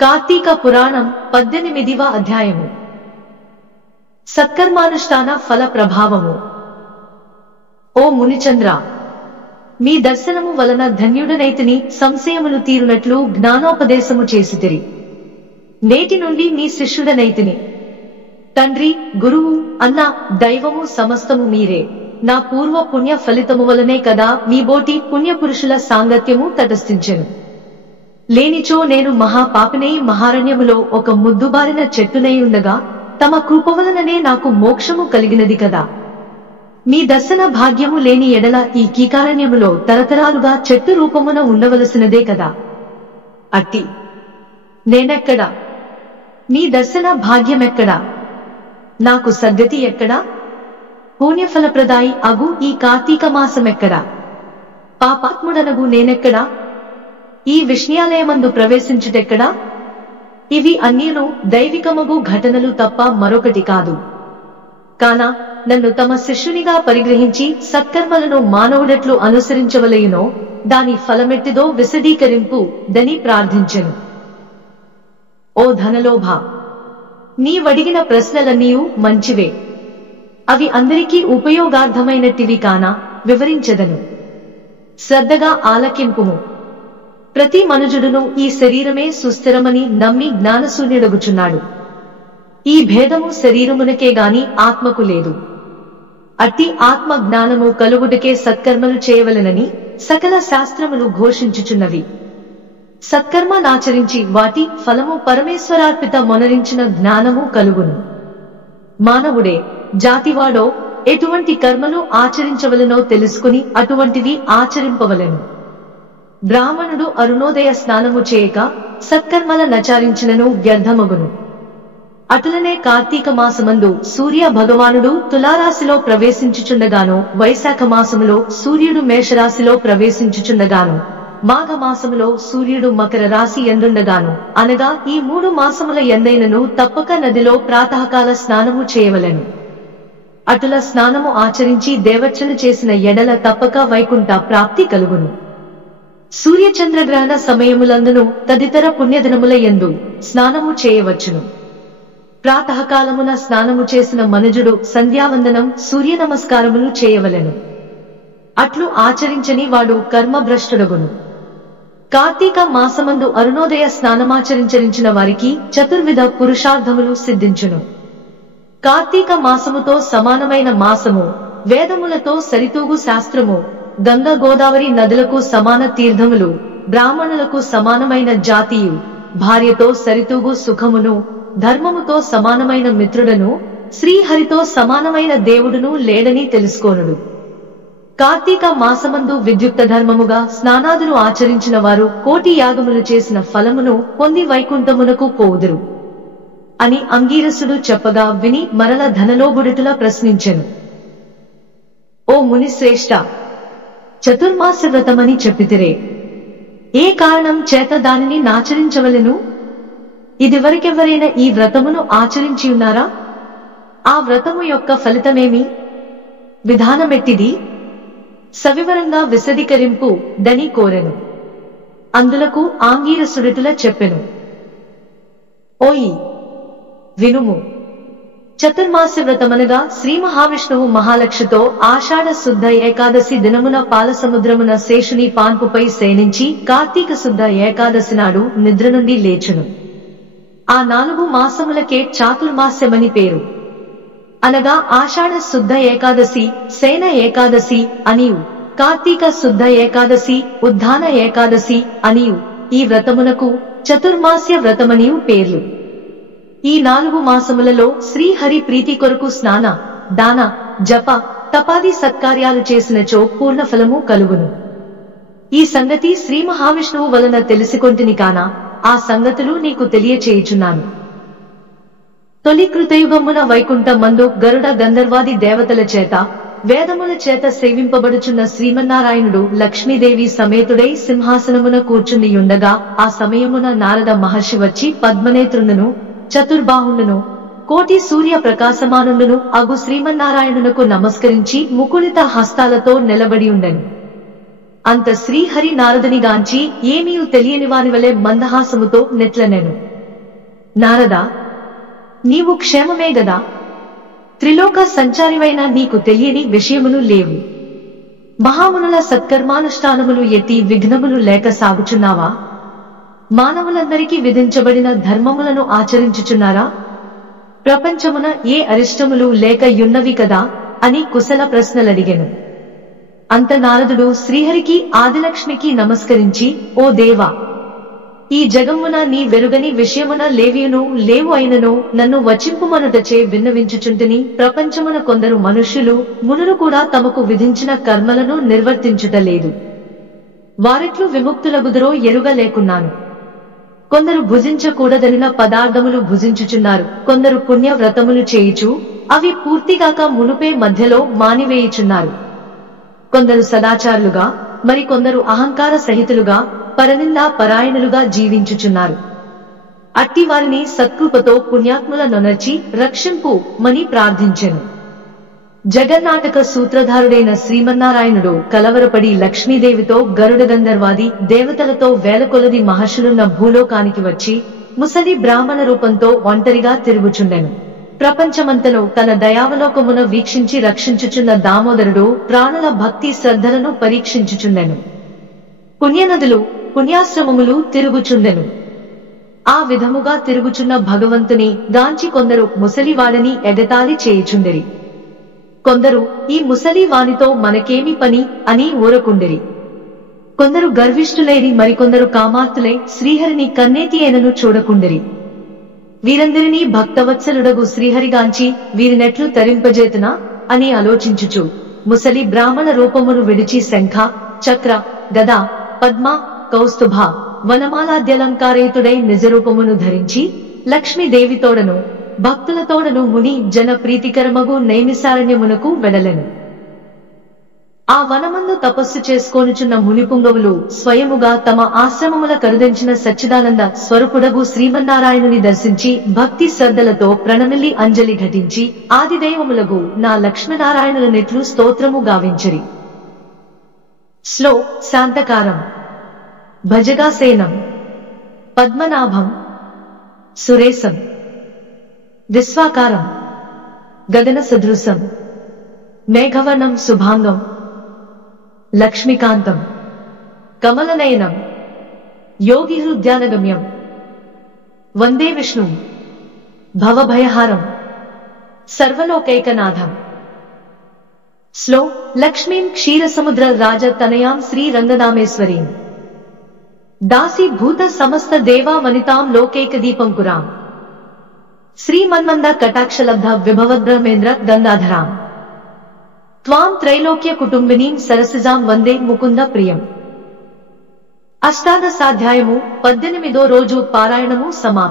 కార్తీక పురాణం 18వ అధ్యాయము. సత్కర్మానుష్ఠాన ఫల ప్రభావము. ఓ మునిచంద్ర, మీ దర్శనము వలన ధన్యుడనైతిని, సంశయములు తీరునట్లు జ్ఞానోపదేశము చేసితిరి. నేటి నుండి మీ శిష్యుడనైతిని. తండ్రి, గురువు, అన్న, దైవము సమస్తము మీరే. నా పూర్వ పుణ్య ఫలితము వలనే కదా మీ బోటి పుణ్యపురుషుల సాంగత్యము తటస్థించెను. లేనిచో నేను మహాపాపినై మహారణ్యములో ఒక ముద్దుబారిన చెట్టునై ఉండగా తమ కృపవలననే నాకు మోక్షము కలిగినది కదా. మీ దర్శన భాగ్యము లేని ఎడల ఈ కీకారణ్యములో తరతరాలుగా చెట్టు రూపమున ఉండవలసినదే కదా. అట్టి నేనెక్కడా? మీ దర్శన భాగ్యమెక్కడా? నాకు సద్గతి ఎక్కడా? పుణ్యఫలప్రదాయి అగు ఈ కార్తీక మాసమెక్కడా? పాపాత్ముడనగు నేనెక్కడా? ఈ విష్ణ్యాలయమందు ప్రవేశించుటెక్కడా? ఇవి అన్నీను దైవికమగు ఘటనలు తప్ప మరొకటి కాదు. కాన నన్ను తమ శిష్యునిగా పరిగ్రహించి సత్కర్మలను మానవుడెట్లు అనుసరించవలయునో దాని ఫలమెట్టిదో విశదీకరింపు దని ప్రార్థించెను. ఓ ధనలోభ, నీవడిగిన ప్రశ్నలన్నీయూ మంచివే. అవి అందరికీ ఉపయోగార్థమైనట్టివి కాన వివరించెదను. శ్రద్ధగా ఆలకింపుము. ప్రతి మనుజుడును ఈ శరీరమే సుస్థిరమని నమ్మి జ్ఞానశూన్యుడగుచున్నాడు. ఈ భేదము శరీరమునకే గాని ఆత్మకు లేదు. అట్టి ఆత్మ జ్ఞానము కలుగుటకే సత్కర్మలు చేయవలెనని సకల శాస్త్రములు ఘోషించుచున్నవి. సత్కర్మనాచరించి వాటి ఫలము పరమేశ్వరార్పిత మొనరించిన జ్ఞానము కలుగును. మానవుడే, జాతివాడో ఎటువంటి కర్మలు ఆచరించవలెనో తెలుసుకుని అటువంటివి ఆచరింపవలెను. బ్రాహ్మణుడు అరుణోదయ స్నానము చేయక సత్కర్మల నచారించినను వ్యర్థమగును. అటులనే కార్తీక మాసమందు సూర్య భగవానుడు తులారాశిలో ప్రవేశించుచుండగాను, వైశాఖ మాసములో సూర్యుడు మేషరాశిలో ప్రవేశించుచుండగాను, మాఘమాసములో సూర్యుడు మకర రాశి ఎందుండగాను, అనగా ఈ 3 మాసముల ఎందైనను తప్పక నదిలో ప్రాతకాల స్నానము చేయవలెను. అటుల స్నానము ఆచరించి దేవర్చన చేసిన ఎడల తప్పక వైకుంఠ ప్రాప్తి కలుగును. సూర్యచంద్రగ్రహణ సమయములందును తదితర పుణ్యదినముల యందు స్నానము చేయవచ్చును. ప్రాతకాలమున స్నానము చేసిన మనుజుడు సంధ్యావందనం, సూర్య నమస్కారములు చేయవలెను. అట్లు ఆచరించని వాడు కర్మభ్రష్టుడగును. కార్తీక మాసమందు అరుణోదయ స్నానమాచరించరించిన వారికి చతుర్విధ పురుషార్థములు సిద్ధించును. కార్తీక మాసముతో సమానమైన మాసము, వేదములతో సరితూగు శాస్త్రము, గంగా గోదావరి నదులకు సమాన తీర్థములు, బ్రాహ్మణులకు సమానమైన జాతియు, భార్యతో సరితూగు సుఖమును, ధర్మముతో సమానమైన మిత్రుడను, శ్రీహరితో సమానమైన దేవుడును లేడని తెలుసుకోనుడు. కార్తీక మాసమందు విద్యుక్త ధర్మముగా స్నానాదులు ఆచరించిన వారు 1,000,000 యాగములు చేసిన ఫలమును పొంది వైకుంఠమునకు పోవుదురు అని అంగీరసుడు చెప్పగా విని మరల ధనలోభుడిటులా ప్రశ్నించెను. ఓ మునిశ్రేష్ఠ, చతుర్మాస వ్రతమని చెప్పితిరే, ఏ కారణం చేత దానిని నాచరించవలెను? ఇదివరకెవరైనా ఈ వ్రతమును ఆచరించియున్నారా? ఆ వ్రతము యొక్క ఫలితమేమి? విధానమెట్టిది? సవివరంగా విశదీకరింపు దని కోరెను. అందులకు ఆంగీరసుడిటులా చెప్పెను. ఓయి, వినుము. చతుర్మాస వ్రతమనగా శ్రీ మహావిష్ణువు మహాలక్ష్మితో ఆషాఢ శుద్ధ ఏకాదశి దినమున పాలసముద్రమున శేషుని పాన్పుపై శయనించి కార్తీక శుద్ధ ఏకాదశి నాడు నిద్ర నుండి లేచును. ఆ 4 మాసములకే చాతుర్మాస్యమని పేరు. అనగా ఆషాఢ శుద్ధ ఏకాదశి, శయన ఏకాదశి అనియు, కార్తీక శుద్ధ ఏకాదశి, ఉద్ధాన ఏకాదశి అనియు ఈ వ్రతమునకు చతుర్మాస్య వ్రతమనియు పేర్లు. ఈ 4 మాసములలో శ్రీహరి ప్రీతి కొరకు స్నాన, దాన, జప, తపాది సత్కార్యాలు చేసినచో పూర్ణ ఫలము కలుగును. ఈ సంగతి శ్రీ మహావిష్ణువు వలన తెలిసికొంటిని కాన ఆ సంగతులు నీకు తెలియచేయుచున్నాను. తొలి కృతయుగమున వైకుంఠ మందు గరుడ గంధర్వాది దేవతల చేత వేదముల చేత సేవింపబడుచున్న శ్రీమన్నారాయణుడు లక్ష్మీదేవి సమేతుడై సింహాసనమున కూర్చునియుండగా ఆ సమయమున నారద మహర్షి వచ్చి పద్మనేత్రుండును, చతుర్బాహుండును, 1,000,000 సూర్య ప్రకాశమానుండును అగు శ్రీమన్నారాయణునకు నమస్కరించి ముకుళిత హస్తాలతో నిలబడి ఉండెను. అంత శ్రీహరి నారదునిగాంచి ఏమీయు తెలియనివానివలె మందహాసముతో నెట్లనెను. నారదా, నీవు క్షేమమే గదా? త్రిలోక సంచారివైన నీకు తెలియని విషయములు లేవు. మహామునుల సత్కర్మానుష్ఠానములు ఎట్టి విఘ్నములు లేక సాగుచున్నావా? మానవులందరికీ విధించబడిన ధర్మములను ఆచరించుచున్నారా? ప్రపంచమున ఏ అరిష్టములు లేక యున్నవి కదా అని కుశల ప్రశ్నలడిగెను. అంత నారదుడు శ్రీహరికి ఆదిలక్ష్మికి నమస్కరించి, ఓ దేవా, ఈ జగమ్మున నీ వెరుగని విషయమున లేవియును లేవు అయినను నన్ను వచింపుమనుటచే విన్నవించుచుంటిని. ప్రపంచమున కొందరు మనుష్యులు మునులు కూడా తమకు విధించిన కర్మలను నిర్వర్తించుటలేదు. వారెట్లు విముక్తులగుదురో ఎరుగలేకున్నాను. కొందరు భుజించకూడదనిన పదార్థములు భుజించుచున్నారు. కొందరు పుణ్య వ్రతములు చేయుచు అవి పూర్తిగాక మునుపే మధ్యలో మానివేయుచున్నారు. కొందరు సదాచారులుగా, మరికొందరు అహంకార సహితులుగా, పరనిందా పరాయణులుగా జీవించుచున్నారు. అట్టి వారిని సత్కృపతో పుణ్యాత్ముల నొనర్చి రక్షింపు మని ప్రార్థించెను. జగన్నాటక సూత్రధారుడైన శ్రీమన్నారాయణుడు కలవరపడి లక్ష్మీదేవితో గరుడ గంధర్వాది దేవతలతో వేలకొలది మహర్షులున్న భూలోకానికి వచ్చి ముసలి బ్రాహ్మణ రూపంతో ఒంటరిగా తిరుగుచుండెను. ప్రపంచమంతను తన దయావలోకమున వీక్షించి రక్షించుచున్న దామోదరుడు ప్రాణుల భక్తి శ్రద్ధలను పరీక్షించుచుండెను. పుణ్యనదులు, పుణ్యాశ్రమములు తిరుగుచుండెను. ఆ విధముగా తిరుగుచున్న భగవంతుని గాంచి కొందరు ముసలివాడని ఎగతాళి చేయుచుండిరి. కొందరు ఈ ముసలి వానితో మనకేమి పని అని ఊరకుండిరి. కొందరు గర్విష్ఠులైరి, మరికొందరు కామార్తులై శ్రీహరిని కన్నేటి అయినను చూడకుండిరి. వీరందరినీ భక్తవత్సలుడగు శ్రీహరిగాంచి వీరినెట్లు తరింపజేతునా అని ఆలోచించుచు ముసలి బ్రాహ్మణ రూపమును విడిచి శంఖ, చక్ర, గద, పద్మ, కౌస్తుభ, వనమాలాద్యలంకారయుతుడై నిజరూపమును ధరించి లక్ష్మీదేవితోడను భక్తులతోడను ముని జన ప్రీతికరమగు నైమిసారణ్యమునకు వెడలెను. ఆ వనమందు తపస్సు చేసుకొనుచున్న మునిపుంగవులు స్వయముగా తమ ఆశ్రమముల కరుదించిన సచ్చిదానంద స్వరూపుడగు శ్రీమన్నారాయణుని దర్శించి భక్తి శ్రద్ధలతో ప్రణమిల్లి అంజలి ఘటించి ఆదిదైవములగు నా లక్ష్మీనారాయణులనెట్లు స్తోత్రము గావించిరి. శ్లో శాంతకారం భజగాసేనం పద్మనాభం సురేశం విశ్వాకారం గగన సదృశం మేఘవర్ణం శుభాంగం లక్ష్మీకాంతం కమలనయనం యోగిహృద్యానగమ్యం వందే విష్ణుం భవభయహారం సర్వలోకైకనాథం. శ్లో లక్ష్మీం క్షీరసముద్ర రాజ తనయాం శ్రీ రంగనామేశ్వరీం దాసీభూత సమస్త దేవా వనితాం లోకైకదీపం కురాం శ్రీమన్మంద కటాక్షలబ్ధ విభవద్బ్రహ్మేంద్ర గంగాధరాం త్వాం త్రైలోక్య కుటుంబినీం సరసిజాం వందే ముకుంద ప్రియం. అష్టాదశాధ్యాయము 18వ రోజు పారాయణము సమాప్తం.